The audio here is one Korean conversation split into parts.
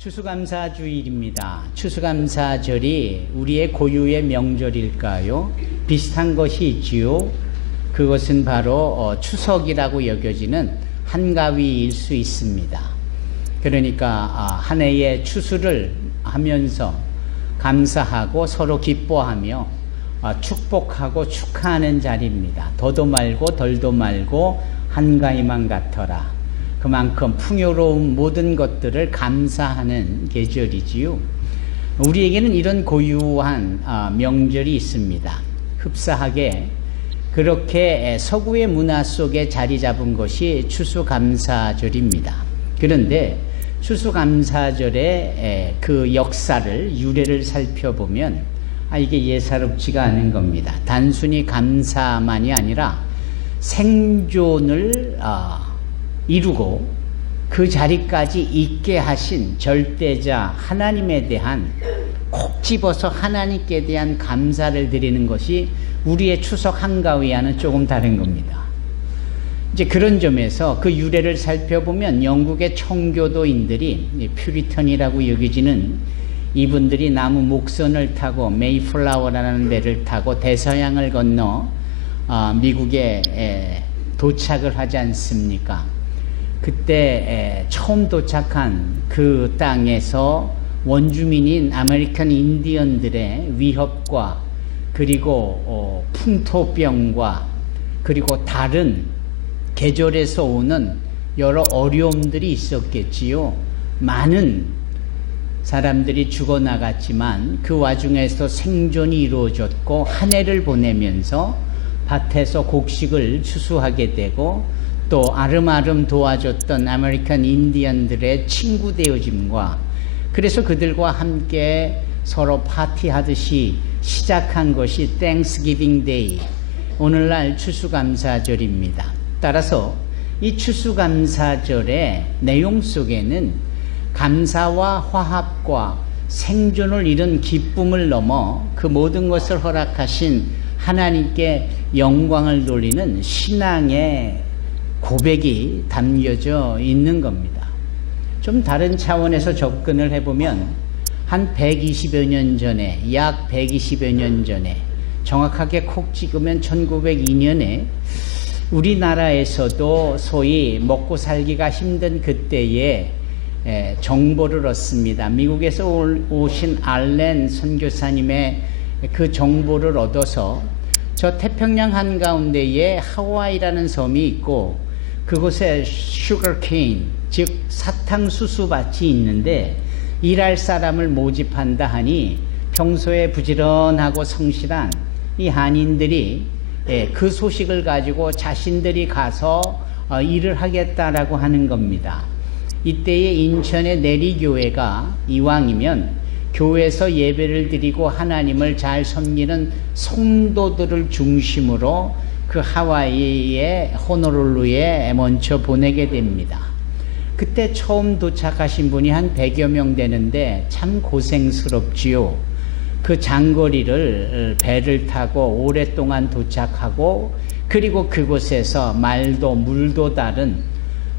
추수감사주일입니다. 추수감사절이 우리의 고유의 명절일까요? 비슷한 것이 있지요. 그것은 바로 추석이라고 여겨지는 한가위일 수 있습니다. 그러니까 한 해의 추수를 하면서 감사하고 서로 기뻐하며 축복하고 축하하는 자리입니다. 더도 말고 덜도 말고 한가위만 같아라. 그만큼 풍요로운 모든 것들을 감사하는 계절이지요. 우리에게는 이런 고유한 명절이 있습니다. 흡사하게 그렇게 서구의 문화 속에 자리 잡은 것이 추수감사절입니다. 그런데 추수감사절의 그 역사를, 유래를 살펴보면 이게 예사롭지가 않은 겁니다. 단순히 감사만이 아니라 생존을 이루고 그 자리까지 있게 하신 절대자 하나님에 대한, 콕 집어서 하나님께 대한 감사를 드리는 것이 우리의 추석 한가위와는 조금 다른 겁니다. 이제 그런 점에서 그 유래를 살펴보면 영국의 청교도인들이, 퓨리턴이라고 여겨지는 이분들이 나무 목선을 타고 메이플라워라는 배를 타고 대서양을 건너 미국에 도착을 하지 않습니까? 그때 처음 도착한 그 땅에서 원주민인 아메리칸 인디언들의 위협과 그리고 풍토병과 그리고 다른 계절에서 오는 여러 어려움들이 있었겠지요. 많은 사람들이 죽어나갔지만 그 와중에서 생존이 이루어졌고 한 해를 보내면서 밭에서 곡식을 추수하게 되고 또 아름아름 도와줬던 아메리칸 인디언들의 친구 되어짐과, 그래서 그들과 함께 서로 파티하듯이 시작한 것이 땡스기빙 데이, 오늘날 추수감사절입니다. 따라서 이 추수감사절의 내용 속에는 감사와 화합과 생존을 이룬 기쁨을 넘어 그 모든 것을 허락하신 하나님께 영광을 돌리는 신앙의 고백이 담겨져 있는 겁니다. 좀 다른 차원에서 접근을 해보면 한 120여 년 전에, 약 120여 년 전에, 정확하게 콕 찍으면 1902년에 우리나라에서도 소위 먹고 살기가 힘든 그때에 정보를 얻습니다. 미국에서 오신 알렌 선교사님의 그 정보를 얻어서 저 태평양 한가운데에 하와이라는 섬이 있고 그곳에 슈거케인, 즉 사탕수수밭이 있는데 일할 사람을 모집한다 하니 평소에 부지런하고 성실한 이 한인들이 그 소식을 가지고 자신들이 가서 일을 하겠다라고 하는 겁니다. 이때에 인천의 내리교회가 이왕이면 교회에서 예배를 드리고 하나님을 잘 섬기는 성도들을 중심으로 그 하와이의 호놀룰루에 먼저 보내게 됩니다. 그때 처음 도착하신 분이 한 100여 명 되는데 참 고생스럽지요. 그 장거리를 배를 타고 오랫동안 도착하고 그리고 그곳에서 말도 물도 다른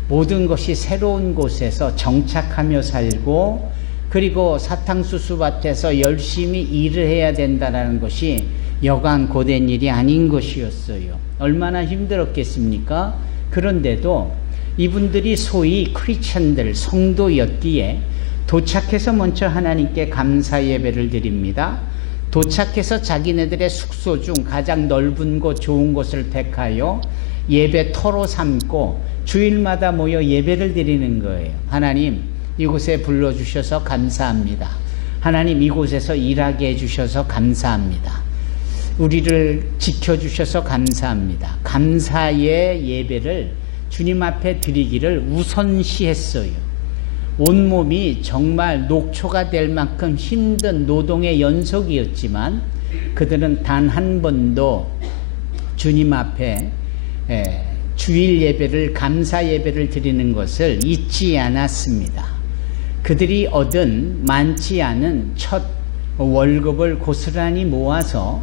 모든 것이 새로운 곳에서 정착하며 살고 그리고 사탕수수밭에서 열심히 일을 해야 된다는 것이 여간 고된 일이 아닌 것이었어요. 얼마나 힘들었겠습니까? 그런데도 이분들이 소위 크리스천들, 성도였기에 도착해서 먼저 하나님께 감사 예배를 드립니다. 도착해서 자기네들의 숙소 중 가장 넓은 곳, 좋은 곳을 택하여 예배 터로 삼고 주일마다 모여 예배를 드리는 거예요. 하나님, 이곳에 불러주셔서 감사합니다. 하나님, 이곳에서 일하게 해주셔서 감사합니다. 우리를 지켜주셔서 감사합니다. 감사의 예배를 주님 앞에 드리기를 우선시했어요. 온몸이 정말 녹초가 될 만큼 힘든 노동의 연속이었지만 그들은 단 한 번도 주님 앞에 주일 예배를, 감사 예배를 드리는 것을 잊지 않았습니다. 그들이 얻은 많지 않은 첫 월급을 고스란히 모아서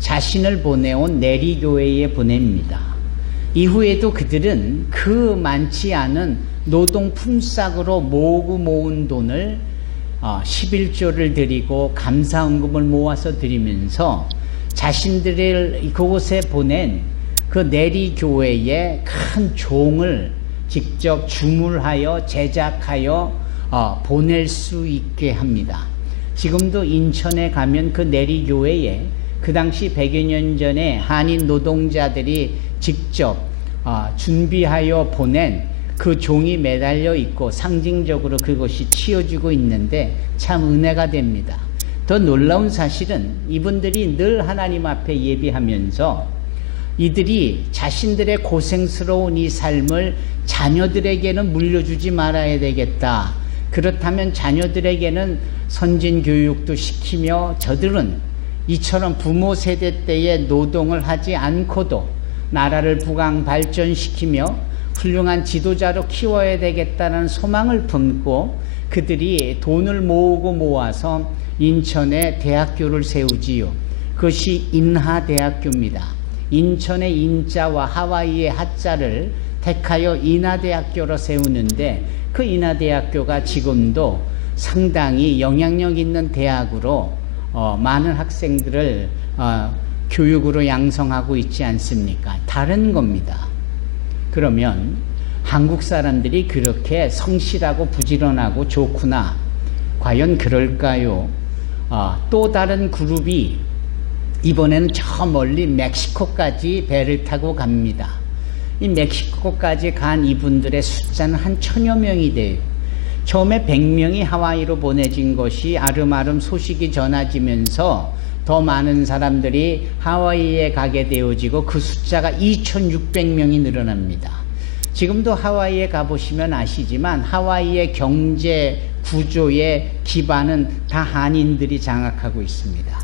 자신을 보내온 내리교회에 보냅니다. 이후에도 그들은 그 많지 않은 노동 품삯으로 모으고 모은 돈을 11조를 드리고 감사헌금을 모아서 드리면서 자신들을 그곳에 보낸 그 내리교회의 큰 종을 직접 주물하여 제작하여 보낼 수 있게 합니다. 지금도 인천에 가면 그 내리교회에 그 당시 100여 년 전에 한인 노동자들이 직접 준비하여 보낸 그 종이 매달려 있고 상징적으로 그것이 치워지고 있는데 참 은혜가 됩니다. 더 놀라운 사실은 이분들이 늘 하나님 앞에 예비하면서 이들이 자신들의 고생스러운 이 삶을 자녀들에게는 물려주지 말아야 되겠다. 그렇다면 자녀들에게는 선진 교육도 시키며 저들은 이처럼 부모 세대 때의 노동을 하지 않고도 나라를 부강 발전시키며 훌륭한 지도자로 키워야 되겠다는 소망을 품고 그들이 돈을 모아서 인천에 대학교를 세우지요. 그것이 인하대학교입니다. 인천의 인자와 하와이의 하자를 택하여 인하대학교로 세우는데 그 인하대학교가 지금도 상당히 영향력 있는 대학으로 많은 학생들을 교육으로 양성하고 있지 않습니까? 다른 겁니다. 그러면 한국 사람들이 그렇게 성실하고 부지런하고 좋구나. 과연 그럴까요? 또 다른 그룹이 이번에는 저 멀리 멕시코까지 배를 타고 갑니다. 이 멕시코까지 간 이분들의 숫자는 한 1000여 명이 돼요. 처음에 100명이 하와이로 보내진 것이 아름아름 소식이 전해지면서 더 많은 사람들이 하와이에 가게 되어지고 그 숫자가 2600명이 늘어납니다. 지금도 하와이에 가보시면 아시지만 하와이의 경제 구조의 기반은 다 한인들이 장악하고 있습니다.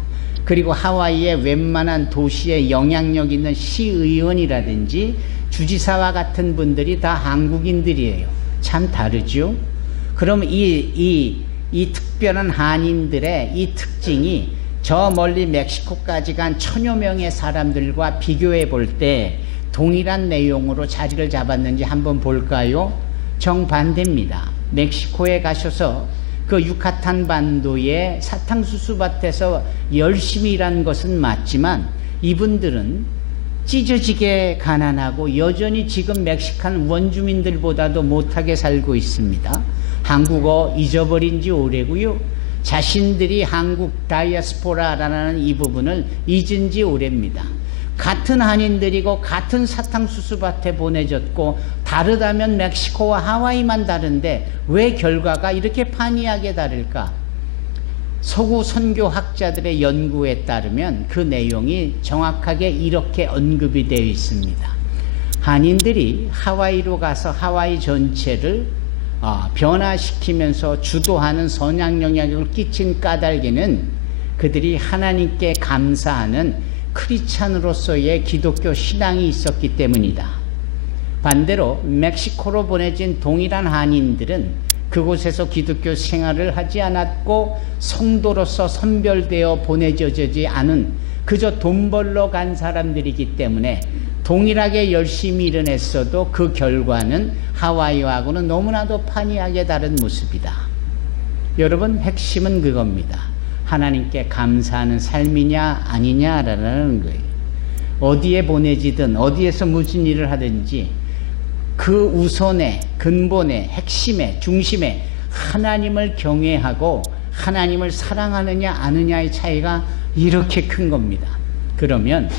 그리고 하와이의 웬만한 도시에 영향력 있는 시의원이라든지 주지사와 같은 분들이 다 한국인들이에요. 참 다르죠? 그럼 이 특별한 한인들의 이 특징이 저 멀리 멕시코까지 간 1000여 명의 사람들과 비교해 볼 때 동일한 내용으로 자리를 잡았는지 한번 볼까요? 정반대입니다. 멕시코에 가셔서 그 유카탄 반도의 사탕수수 밭에서 열심히 일한 것은 맞지만 이분들은 찢어지게 가난하고 여전히 지금 멕시칸 원주민들보다도 못하게 살고 있습니다. 한국어 잊어버린 지 오래고요. 자신들이 한국 다이아스포라라는 이 부분을 잊은 지 오래입니다. 같은 한인들이고 같은 사탕수수 밭에 보내졌고 다르다면 멕시코와 하와이만 다른데 왜 결과가 이렇게 판이하게 다를까? 서구 선교학자들의 연구에 따르면 그 내용이 정확하게 이렇게 언급이 되어 있습니다. 한인들이 하와이로 가서 하와이 전체를 변화시키면서 주도하는 선악 영향력을 끼친 까닭에는 그들이 하나님께 감사하는 크리스찬으로서의 기독교 신앙이 있었기 때문이다. 반대로 멕시코로 보내진 동일한 한인들은 그곳에서 기독교 생활을 하지 않았고 성도로서 선별되어 보내져지 않은 그저 돈 벌러 간 사람들이기 때문에 동일하게 열심히 일은 했어도 그 결과는 하와이하고는 너무나도 판이하게 다른 모습이다. 여러분, 핵심은 그겁니다. 하나님께 감사하는 삶이냐 아니냐라는 거예요. 어디에 보내지든 어디에서 무슨 일을 하든지 그 우선의 근본의 핵심의 중심에 하나님을 경외하고 하나님을 사랑하느냐 아느냐의 차이가 이렇게 큰 겁니다. 그러면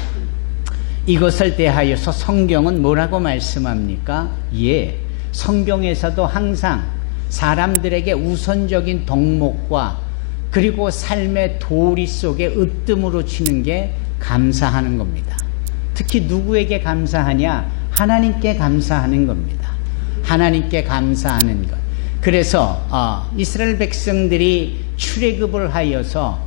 이것을 대하여서 성경은 뭐라고 말씀합니까? 성경에서도 항상 사람들에게 우선적인 덕목과 그리고 삶의 도리 속에 으뜸으로 치는 게 감사하는 겁니다. 특히 누구에게 감사하냐? 하나님께 감사하는 겁니다. 하나님께 감사하는 것. 그래서 이스라엘 백성들이 출애굽을 하여서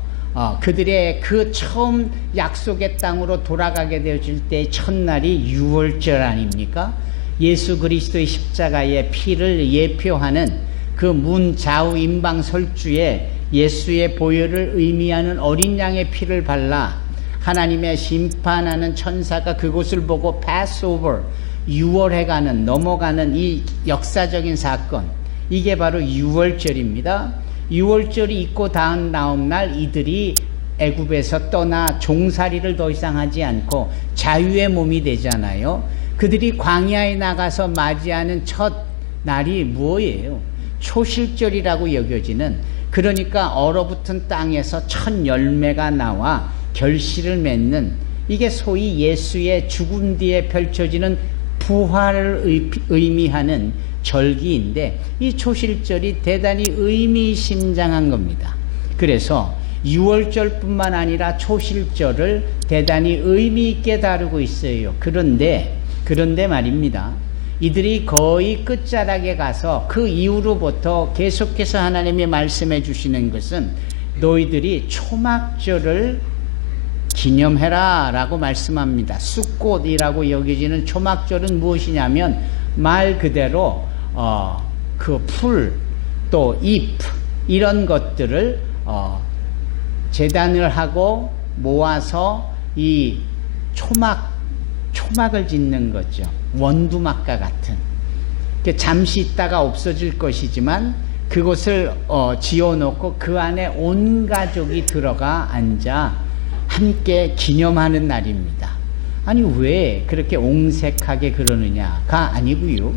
그들의 그 처음 약속의 땅으로 돌아가게 되어질 때 첫날이 유월절 아닙니까? 예수 그리스도의 십자가의 피를 예표하는 그 문 좌우 임방 설주에 예수의 보혈을 의미하는 어린 양의 피를 발라 하나님의 심판하는 천사가 그곳을 보고 패스오버, 유월해가는 넘어가는 이 역사적인 사건, 이게 바로 유월절입니다. 유월절이 있고 다음 날 이들이 애굽에서 떠나 종살이를 더 이상 하지 않고 자유의 몸이 되잖아요. 그들이 광야에 나가서 맞이하는 첫 날이 뭐예요? 초실절이라고 여겨지는, 그러니까 얼어붙은 땅에서 첫 열매가 나와 결실을 맺는, 이게 소위 예수의 죽음 뒤에 펼쳐지는 부활을 의미하는 절기인데, 이 초실절이 대단히 의미심장한 겁니다. 그래서 유월절뿐만 아니라 초실절을 대단히 의미 있게 다루고 있어요. 그런데 말입니다. 이들이 거의 끝자락에 가서 그 이후로부터 계속해서 하나님이 말씀해 주시는 것은 너희들이 초막절을 기념해라 라고 말씀합니다. 숫꽃이라고 여겨지는 초막절은 무엇이냐면 말 그대로 그 풀, 또 잎 이런 것들을 제단을 하고 모아서 이 초막을 짓는 거죠. 원두막과 같은. 잠시 있다가 없어질 것이지만 그곳을 지어놓고 그 안에 온 가족이 들어가 앉아 함께 기념하는 날입니다. 아니 왜 그렇게 옹색하게 그러느냐가 아니고요.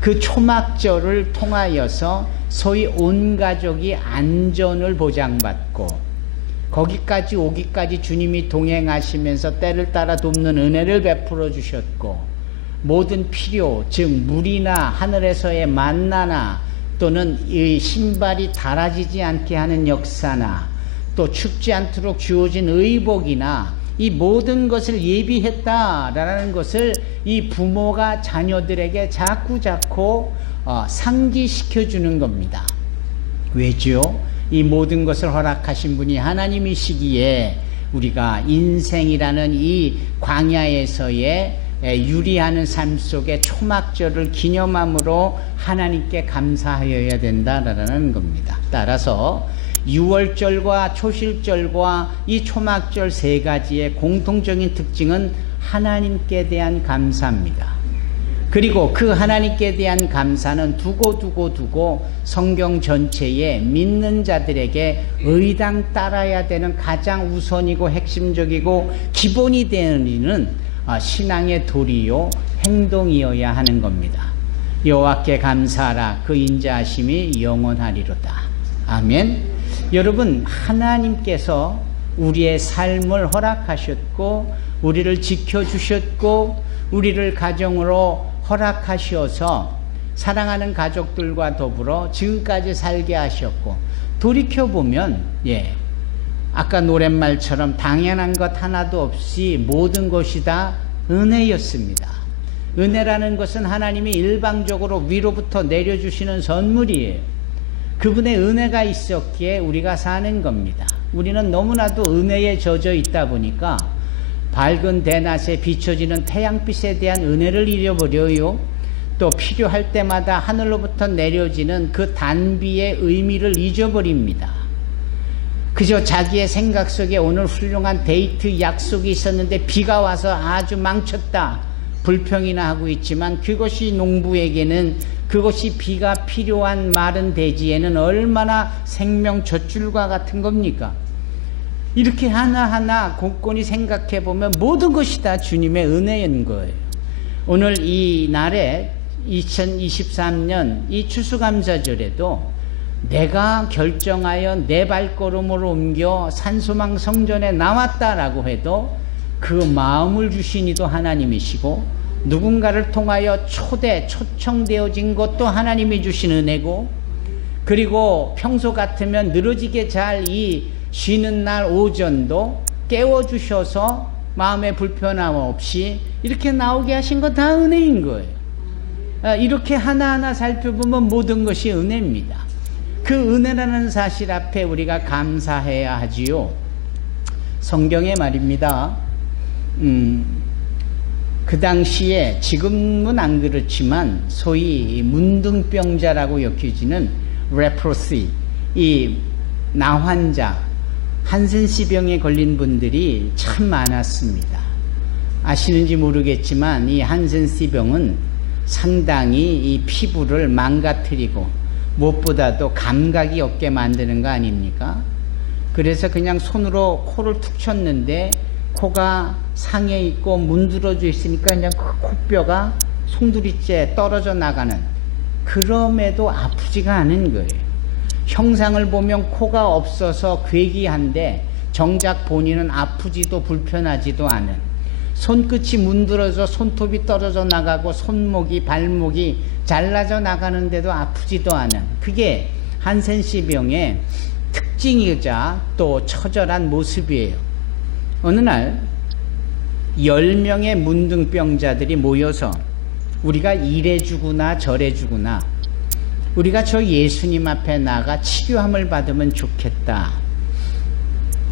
그 초막절을 통하여서 소위 온 가족이 안전을 보장받고 거기까지 오기까지 주님이 동행하시면서 때를 따라 돕는 은혜를 베풀어 주셨고, 모든 필요, 즉 물이나 하늘에서의 만나나 또는 이 신발이 닳아지지 않게 하는 역사나 또 춥지 않도록 주어진 의복이나 이 모든 것을 예비했다라는 것을 이 부모가 자녀들에게 자꾸 상기시켜 주는 겁니다. 왜죠? 이 모든 것을 허락하신 분이 하나님이시기에 우리가 인생이라는 이 광야에서의 유리하는 삶 속에 초막절을 기념함으로 하나님께 감사하여야 된다라는 겁니다. 따라서 유월절과 초실절과 이 초막절 세 가지의 공통적인 특징은 하나님께 대한 감사입니다. 그리고 그 하나님께 대한 감사는 두고 성경 전체에 믿는 자들에게 의당 따라야 되는 가장 우선이고 핵심적이고 기본이 되는 신앙의 도리요 행동이어야 하는 겁니다. 여호와께 감사하라, 그 인자하심이 영원하리로다. 아멘. 여러분, 하나님께서 우리의 삶을 허락하셨고 우리를 지켜주셨고 우리를 가정으로 허락하셔서 사랑하는 가족들과 더불어 지금까지 살게 하셨고, 돌이켜보면 아까 노랫말처럼 당연한 것 하나도 없이 모든 것이 다 은혜였습니다. 은혜라는 것은 하나님이 일방적으로 위로부터 내려주시는 선물이에요. 그분의 은혜가 있었기에 우리가 사는 겁니다. 우리는 너무나도 은혜에 젖어 있다 보니까 밝은 대낮에 비춰지는 태양빛에 대한 은혜를 잃어버려요. 또 필요할 때마다 하늘로부터 내려지는 그 단비의 의미를 잊어버립니다. 그저 자기의 생각 속에 오늘 훌륭한 데이트 약속이 있었는데 비가 와서 아주 망쳤다, 불평이나 하고 있지만 그것이 농부에게는, 그것이 비가 필요한 마른 대지에는 얼마나 생명 젖줄과 같은 겁니까? 이렇게 하나하나 곰곰이 생각해보면 모든 것이 다 주님의 은혜인 거예요. 오늘 이 날에 2023년 이 추수감사절에도 내가 결정하여 내 발걸음을 옮겨 산소망 성전에 나왔다라고 해도 그 마음을 주신 이도 하나님이시고, 누군가를 통하여 초청되어진 것도 하나님이 주신 은혜고, 그리고 평소 같으면 늘어지게 잘 이 쉬는 날 오전도 깨워주셔서 마음의 불편함 없이 이렇게 나오게 하신 거 다 은혜인 거예요. 이렇게 하나하나 살펴보면 모든 것이 은혜입니다. 그 은혜라는 사실 앞에 우리가 감사해야 하지요. 성경에 말입니다. 그 당시에, 지금은 안 그렇지만 소위 문둥병자라고 여겨지는 레프로시, 이 나환자, 한센시병에 걸린 분들이 참 많았습니다. 아시는지 모르겠지만 이 한센시병은 상당히 이 피부를 망가뜨리고 무엇보다도 감각이 없게 만드는 거 아닙니까? 그래서 그냥 손으로 코를 툭 쳤는데 코가 상해 있고 문드러져 있으니까 그냥 그 코뼈가 송두리째 떨어져 나가는, 그럼에도 아프지가 않은 거예요. 형상을 보면 코가 없어서 괴기한데 정작 본인은 아프지도 불편하지도 않은, 손끝이 문드러져 손톱이 떨어져 나가고 손목이 발목이 잘라져 나가는데도 아프지도 않은, 그게 한센시병의 특징이자 또 처절한 모습이에요. 어느 날 10명의 문둥병자들이 모여서 우리가 이래 주구나 저래 주구나, 우리가 저 예수님 앞에 나가 치료함을 받으면 좋겠다,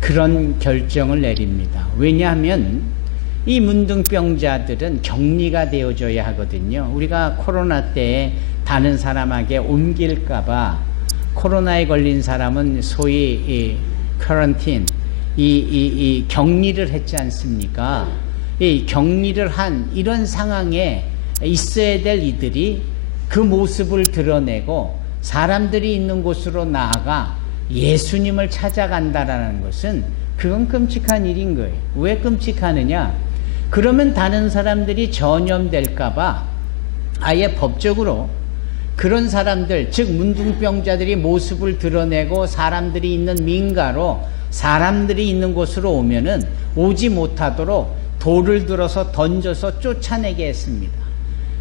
그런 결정을 내립니다. 왜냐하면 이 문둥병자들은 격리가 되어줘야 하거든요. 우리가 코로나 때에 다른 사람에게 옮길까봐 코로나에 걸린 사람은 소위 쿼런틴, 이 격리를 했지 않습니까? 이 격리를 한 이런 상황에 있어야 될 이들이 그 모습을 드러내고 사람들이 있는 곳으로 나아가 예수님을 찾아간다라는 것은 그건 끔찍한 일인 거예요. 왜 끔찍하느냐? 그러면 다른 사람들이 전염될까봐 아예 법적으로 그런 사람들, 즉 문둥병자들이 모습을 드러내고 사람들이 있는 민가로 사람들이 있는 곳으로 오면은 오지 못하도록 돌을 들어서 던져서 쫓아내게 했습니다.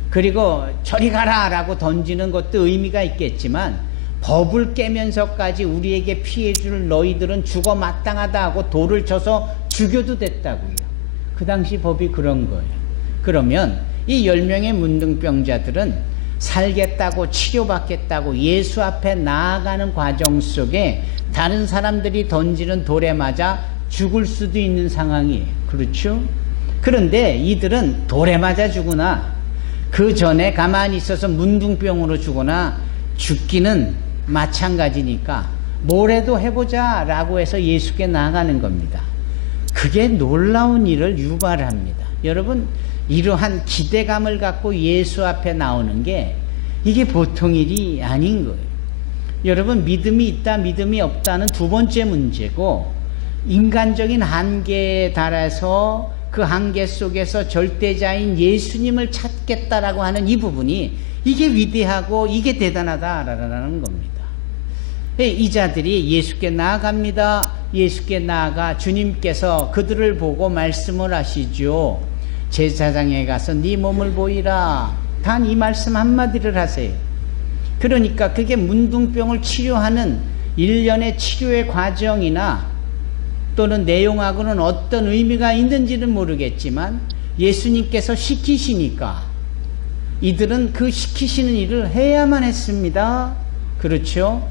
그리고 저리 가라 라고 던지는 것도 의미가 있겠지만 법을 깨면서까지 우리에게 피해줄 너희들은 죽어 마땅하다 하고 돌을 쳐서 죽여도 됐다고요. 그 당시 법이 그런 거예요. 그러면 이 10명의 문둥병자들은 살겠다고 치료받겠다고 예수 앞에 나아가는 과정 속에 다른 사람들이 던지는 돌에 맞아 죽을 수도 있는 상황이에요. 그렇죠? 그런데 이들은 돌에 맞아 죽으나 그 전에 가만히 있어서 문둥병으로 죽거나 죽기는 마찬가지니까 뭐라도 해보자 라고 해서 예수께 나아가는 겁니다. 그게 놀라운 일을 유발합니다. 여러분, 이러한 기대감을 갖고 예수 앞에 나오는 게 이게 보통 일이 아닌 거예요. 여러분, 믿음이 있다 믿음이 없다는 두 번째 문제고, 인간적인 한계에 달해서 그 한계 속에서 절대자인 예수님을 찾겠다라고 하는 이 부분이 이게 위대하고 이게 대단하다라는 겁니다. 이 자들이 예수께 나아갑니다. 예수께 나아가 주님께서 그들을 보고 말씀을 하시죠. 제사장에 가서 네 몸을 보이라. 단 이 말씀 한마디를 하세요. 그러니까 그게 문둥병을 치료하는 일련의 치료의 과정이나 또는 내용하고는 어떤 의미가 있는지는 모르겠지만 예수님께서 시키시니까 이들은 그 시키시는 일을 해야만 했습니다. 그렇죠?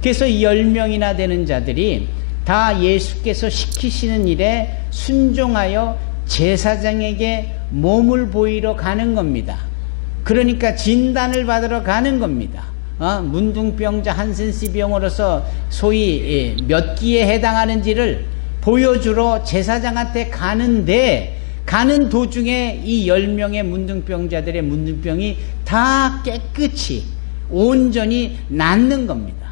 그래서 10명이나 되는 자들이 다 예수께서 시키시는 일에 순종하여 제사장에게 몸을 보이러 가는 겁니다. 그러니까 진단을 받으러 가는 겁니다. 문둥병자 한센시병으로서 소위 몇 기에 해당하는지를 보여주러 제사장한테 가는데, 가는 도중에 이 10명의 문둥병자들의 문둥병이 다 깨끗이 온전히 낫는 겁니다.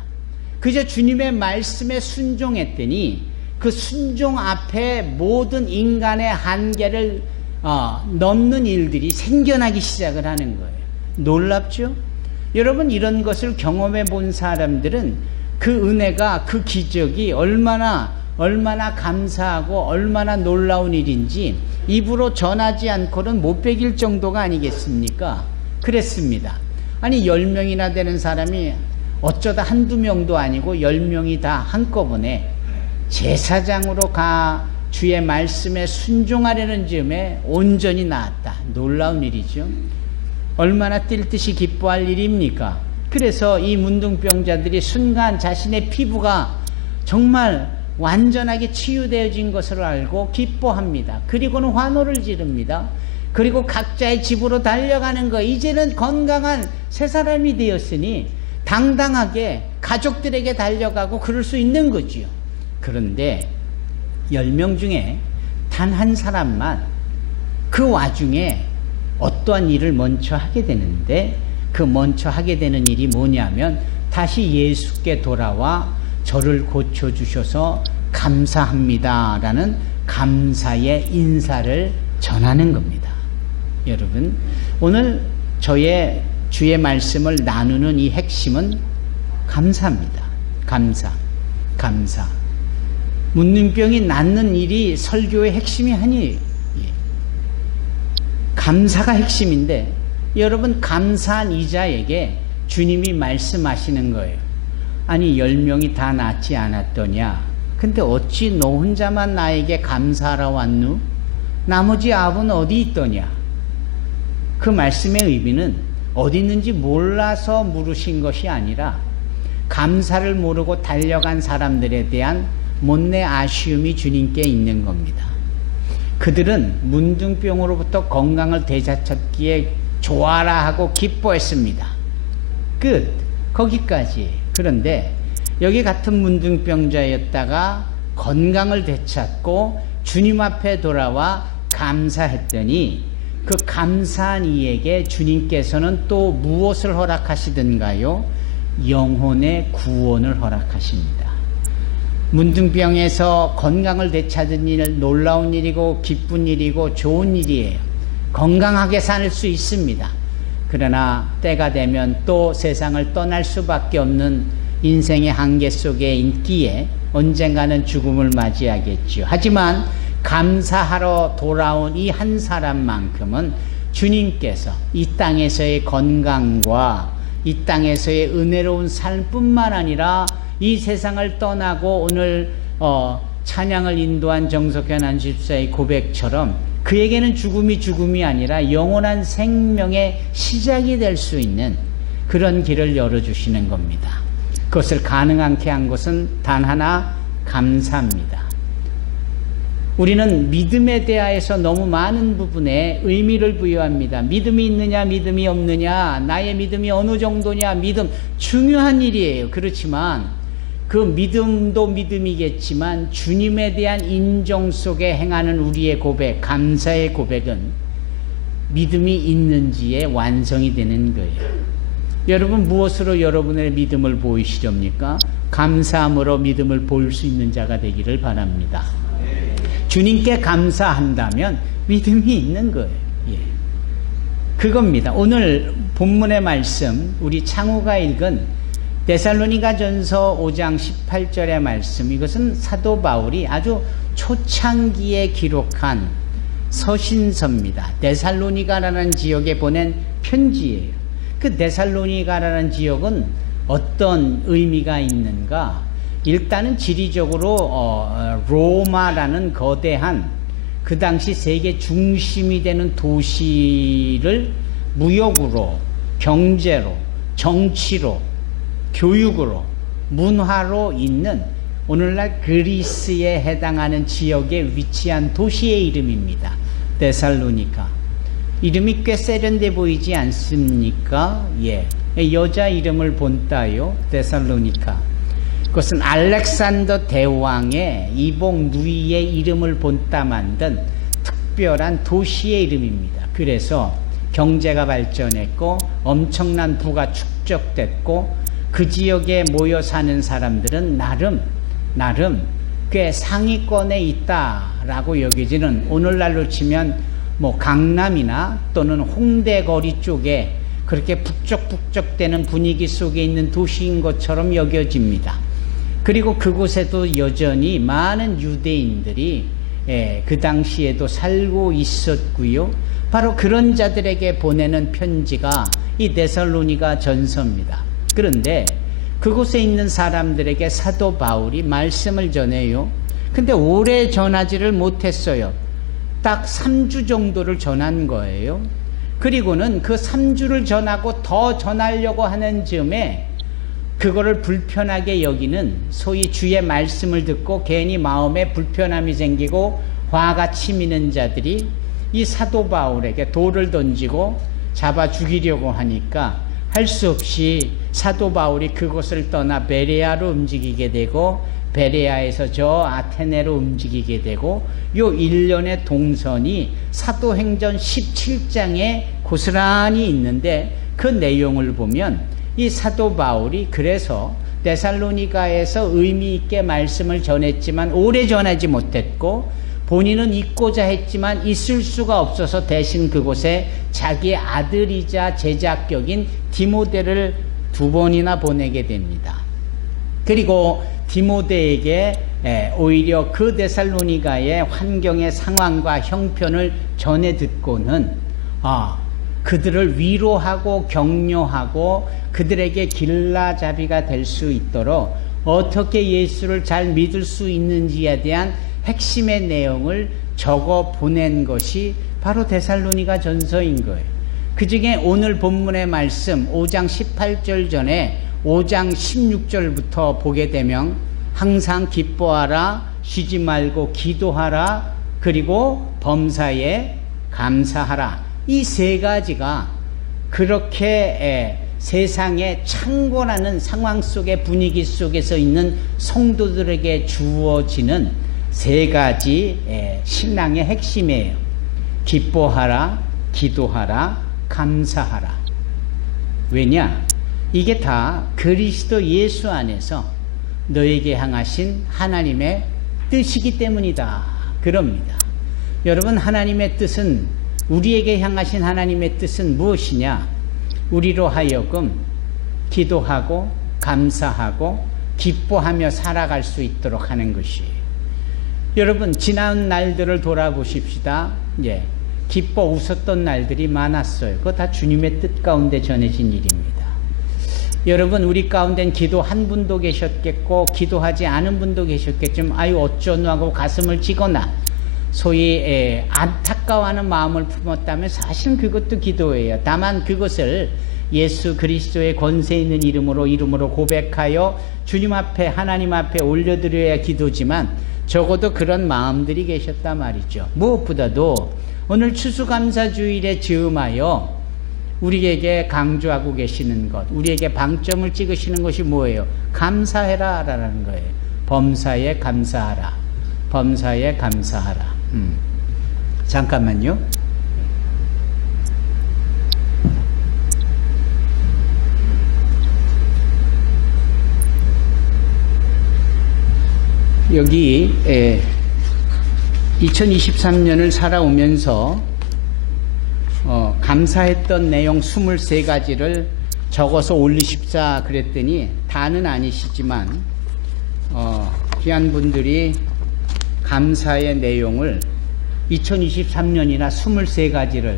그저 주님의 말씀에 순종했더니 그 순종 앞에 모든 인간의 한계를 넘는 일들이 생겨나기 시작을 하는 거예요. 놀랍죠? 여러분, 이런 것을 경험해 본 사람들은 그 은혜가, 그 기적이 얼마나 감사하고 얼마나 놀라운 일인지 입으로 전하지 않고는 못 베길 정도가 아니겠습니까? 그랬습니다. 아니 10명이나 되는 사람이 어쩌다 한두 명도 아니고 10명이 다 한꺼번에 제사장으로 가 주의 말씀에 순종하려는 즈음에 온전히 나았다. 놀라운 일이죠. 얼마나 뛸 듯이 기뻐할 일입니까? 그래서 이 문둥병자들이 순간 자신의 피부가 정말 완전하게 치유되어진 것을 알고 기뻐합니다. 그리고는 환호를 지릅니다. 그리고 각자의 집으로 달려가는 거, 이제는 건강한 새 사람이 되었으니 당당하게 가족들에게 달려가고 그럴 수 있는 거지요. 그런데 10명 중에 단 한 사람만 그 와중에 어떠한 일을 먼저 하게 되는데, 그 먼저 하게 되는 일이 뭐냐면 다시 예수께 돌아와 저를 고쳐주셔서 감사합니다라는 감사의 인사를 전하는 겁니다. 여러분, 오늘 저의 주의 말씀을 나누는 이 핵심은 감사입니다. 감사. 문둥병이 낫는 일이 설교의 핵심이 아니에요. 감사가 핵심인데, 여러분, 감사한 이자에게 주님이 말씀하시는 거예요. 아니 10명이 다 낫지 않았더냐? 근데 어찌 너 혼자만 나에게 감사하러 왔누? 나머지 9은 어디 있더냐? 그 말씀의 의미는 어디 있는지 몰라서 물으신 것이 아니라 감사를 모르고 달려간 사람들에 대한 못내 아쉬움이 주님께 있는 겁니다. 그들은 문둥병으로부터 건강을 되찾기에 좋아라 하고 기뻐했습니다. 끝. 거기까지. 그런데 여기 같은 문둥병자였다가 건강을 되찾고 주님 앞에 돌아와 감사했더니 그 감사한 이에게 주님께서는 또 무엇을 허락하시던가요? 영혼의 구원을 허락하십니다. 문둥병에서 건강을 되찾은 일, 놀라운 일이고 기쁜 일이고 좋은 일이에요. 건강하게 살 수 있습니다. 그러나 때가 되면 또 세상을 떠날 수밖에 없는 인생의 한계 속에 있기에 언젠가는 죽음을 맞이하겠죠. 하지만 감사하러 돌아온 이 한 사람만큼은 주님께서 이 땅에서의 건강과 이 땅에서의 은혜로운 삶뿐만 아니라 이 세상을 떠나고 오늘 찬양을 인도한 정석현 안집사의 고백처럼 그에게는 죽음이 아니라 영원한 생명의 시작이 될 수 있는 그런 길을 열어주시는 겁니다. 그것을 가능하게 한 것은 단 하나, 감사입니다. 우리는 믿음에 대하여서 너무 많은 부분에 의미를 부여합니다. 믿음이 있느냐, 믿음이 없느냐, 나의 믿음이 어느 정도냐, 믿음 중요한 일이에요. 그렇지만 그 믿음도 믿음이겠지만 주님에 대한 인정 속에 행하는 우리의 고백, 감사의 고백은 믿음이 있는지에 완성이 되는 거예요. 여러분, 무엇으로 여러분의 믿음을 보이시렵니까? 감사함으로 믿음을 보일 수 있는 자가 되기를 바랍니다. 주님께 감사한다면 믿음이 있는 거예요. 그겁니다. 오늘 본문의 말씀, 우리 창호가 읽은 데살로니가전서 5장 18절의 말씀, 이것은 사도 바울이 아주 초창기에 기록한 서신서입니다. 데살로니가라는 지역에 보낸 편지예요. 그 데살로니가라는 지역은 어떤 의미가 있는가? 일단은 지리적으로 로마라는 거대한 그 당시 세계 중심이 되는 도시를 무역으로, 경제로, 정치로, 교육으로, 문화로 있는 오늘날 그리스에 해당하는 지역에 위치한 도시의 이름입니다. 데살로니가. 이름이 꽤 세련돼 보이지 않습니까? 여자 이름을 본따요. 데살로니가. 그것은 알렉산더 대왕의 이복 누이의 이름을 본따 만든 특별한 도시의 이름입니다. 그래서 경제가 발전했고 엄청난 부가 축적됐고 그 지역에 모여 사는 사람들은 나름 꽤 상위권에 있다라고 여겨지는, 오늘날로 치면 뭐 강남이나 또는 홍대 거리 쪽에 그렇게 북적북적대는 분위기 속에 있는 도시인 것처럼 여겨집니다. 그리고 그곳에도 여전히 많은 유대인들이 그 당시에도 살고 있었고요. 바로 그런 자들에게 보내는 편지가 이 데살로니가 전서입니다. 그런데 그곳에 있는 사람들에게 사도 바울이 말씀을 전해요. 근데 오래 전하지를 못했어요. 딱 3주 정도를 전한 거예요. 그리고는 그 3주를 전하고 더 전하려고 하는 즈음에 그거를 불편하게 여기는, 소위 주의 말씀을 듣고 괜히 마음에 불편함이 생기고 화가 치미는 자들이 이 사도 바울에게 돌을 던지고 잡아 죽이려고 하니까 할 수 없이 사도 바울이 그곳을 떠나 베레아로 움직이게 되고 베레아에서 저 아테네로 움직이게 되고 요 일련의 동선이 사도행전 17장에 고스란히 있는데 그 내용을 보면 이 사도 바울이 그래서 데살로니가에서 의미 있게 말씀을 전했지만 오래 전하지 못했고 본인은 있고자 했지만 있을 수가 없어서 대신 그곳에 자기의 아들이자 제자격인 디모데를 2번이나 보내게 됩니다. 그리고 디모데에게 오히려 그 데살로니가의 환경의 상황과 형편을 전해 듣고는 그들을 위로하고 격려하고 그들에게 길라잡이가 될 수 있도록 어떻게 예수를 잘 믿을 수 있는지에 대한 핵심의 내용을 적어 보낸 것이 바로 데살로니가 전서인 거예요. 그 중에 오늘 본문의 말씀 5장 18절 전에 5장 16절부터 보게 되면 항상 기뻐하라, 쉬지 말고 기도하라, 그리고 범사에 감사하라. 이 세 가지가 그렇게 세상의 창궐하는 상황 속의 분위기 속에서 있는 성도들에게 주어지는 세 가지 신앙의 핵심이에요. 기뻐하라, 기도하라, 감사하라. 왜냐? 이게 다 그리스도 예수 안에서 너에게 향하신 하나님의 뜻이기 때문이다. 그럽니다. 여러분, 하나님의 뜻은, 우리에게 향하신 하나님의 뜻은 무엇이냐? 우리로 하여금 기도하고 감사하고 기뻐하며 살아갈 수 있도록 하는 것이에요. 여러분, 지난 날들을 돌아보십시다. 기뻐 웃었던 날들이 많았어요. 그거 다 주님의 뜻 가운데 전해진 일입니다. 여러분, 우리 가운데는 기도 한 분도 계셨겠고 기도하지 않은 분도 계셨겠지만 아유 어쩌노 하고 가슴을 치거나 소위 안타까워하는 마음을 품었다면 사실은 그것도 기도예요. 다만 그것을 예수 그리스도의 권세 있는 이름으로 고백하여 주님 앞에, 하나님 앞에 올려드려야 기도지만 적어도 그런 마음들이 계셨단 말이죠. 무엇보다도 오늘 추수감사주일에 즈음하여 우리에게 강조하고 계시는 것, 우리에게 방점을 찍으시는 것이 뭐예요? 감사해라 라는 거예요. 범사에 감사하라. 범사에 감사하라. 잠깐만요. 여기 2023년을 살아오면서 감사했던 내용 23가지를 적어서 올리십사 그랬더니 다는 아니시지만 귀한 분들이 감사의 내용을 2023년이나 23가지를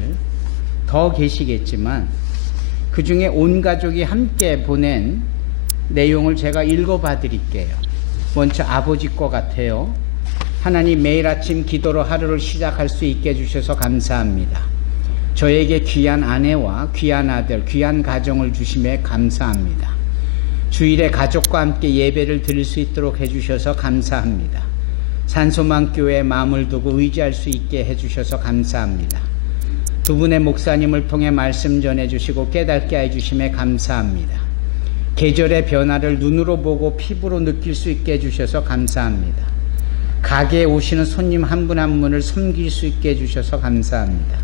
더 계시겠지만 그 중에 온 가족이 함께 보낸 내용을 제가 읽어봐 드릴게요. 먼저 아버지 거 같아요. 하나님, 매일 아침 기도로 하루를 시작할 수 있게 해주셔서 감사합니다. 저에게 귀한 아내와 귀한 아들, 귀한 가정을 주심에 감사합니다. 주일에 가족과 함께 예배를 드릴 수 있도록 해주셔서 감사합니다. 산소망교회에 마음을 두고 의지할 수 있게 해주셔서 감사합니다. 두 분의 목사님을 통해 말씀 전해주시고 깨닫게 해주심에 감사합니다. 계절의 변화를 눈으로 보고 피부로 느낄 수 있게 해주셔서 감사합니다. 가게에 오시는 손님 한 분 한 분을 섬길 수 있게 해주셔서 감사합니다.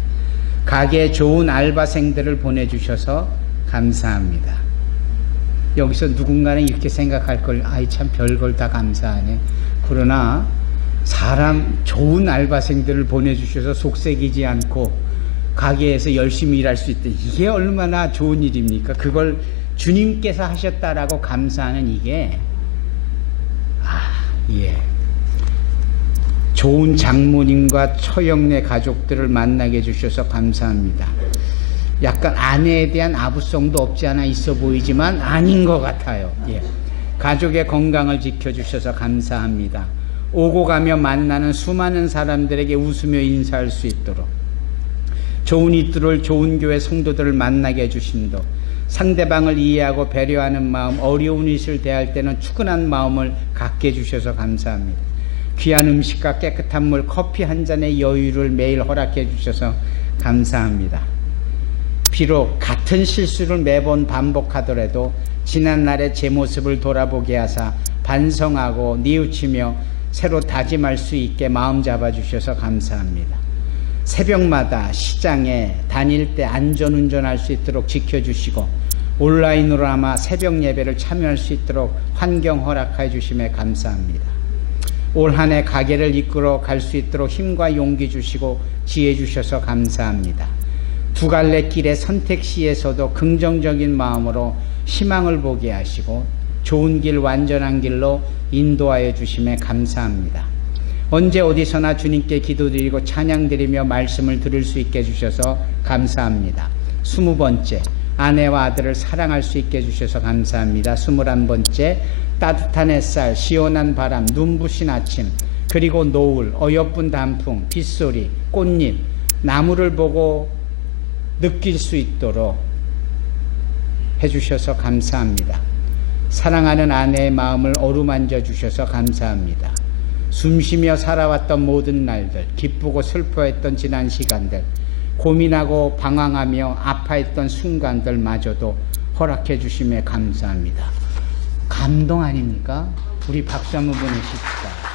가게에 좋은 알바생들을 보내주셔서 감사합니다. 여기서 누군가는 이렇게 생각할 걸, 아이 참 별걸 다 감사하네. 그러나 사람 좋은 알바생들을 보내주셔서 속색이지 않고 가게에서 열심히 일할 수 있다. 이게 얼마나 좋은 일입니까? 그걸 주님께서 하셨다라고 감사하는 이게 좋은 장모님과 처형네 가족들을 만나게 해주셔서 감사합니다. 약간 아내에 대한 아부성도 없지 않아 있어 보이지만 아닌 것 같아요. 가족의 건강을 지켜주셔서 감사합니다. 오고 가며 만나는 수많은 사람들에게 웃으며 인사할 수 있도록 좋은 이들을 좋은 교회 성도들을 만나게 해주심도, 상대방을 이해하고 배려하는 마음, 어려운 이를 대할 때는 추근한 마음을 갖게 해주셔서 감사합니다. 귀한 음식과 깨끗한 물, 커피 한 잔의 여유를 매일 허락해 주셔서 감사합니다. 비록 같은 실수를 매번 반복하더라도 지난날의 제 모습을 돌아보게 하사 반성하고 뉘우치며 새로 다짐할 수 있게 마음 잡아주셔서 감사합니다. 새벽마다 시장에 다닐 때 안전운전할 수 있도록 지켜주시고 온라인으로나마 새벽 예배를 참여할 수 있도록 환경 허락해 주심에 감사합니다. 올 한 해 가게를 이끌어 갈 수 있도록 힘과 용기 주시고 지혜 주셔서 감사합니다. 두 갈래 길의 선택시에서도 긍정적인 마음으로 희망을 보게 하시고 좋은 길, 완전한 길로 인도하여 주심에 감사합니다. 언제 어디서나 주님께 기도드리고 찬양드리며 말씀을 들을 수 있게 해주셔서 감사합니다. 20번째, 아내와 아들을 사랑할 수 있게 해주셔서 감사합니다. 21번째, 따뜻한 햇살, 시원한 바람, 눈부신 아침, 그리고 노을, 어여쁜 단풍, 빗소리, 꽃잎, 나무를 보고 느낄 수 있도록 해주셔서 감사합니다. 사랑하는 아내의 마음을 어루만져 주셔서 감사합니다. 숨쉬며 살아왔던 모든 날들, 기쁘고 슬퍼했던 지난 시간들, 고민하고 방황하며 아파했던 순간들마저도 허락해 주심에 감사합니다. 감동 아닙니까? 우리 박수 한번 보내십시다.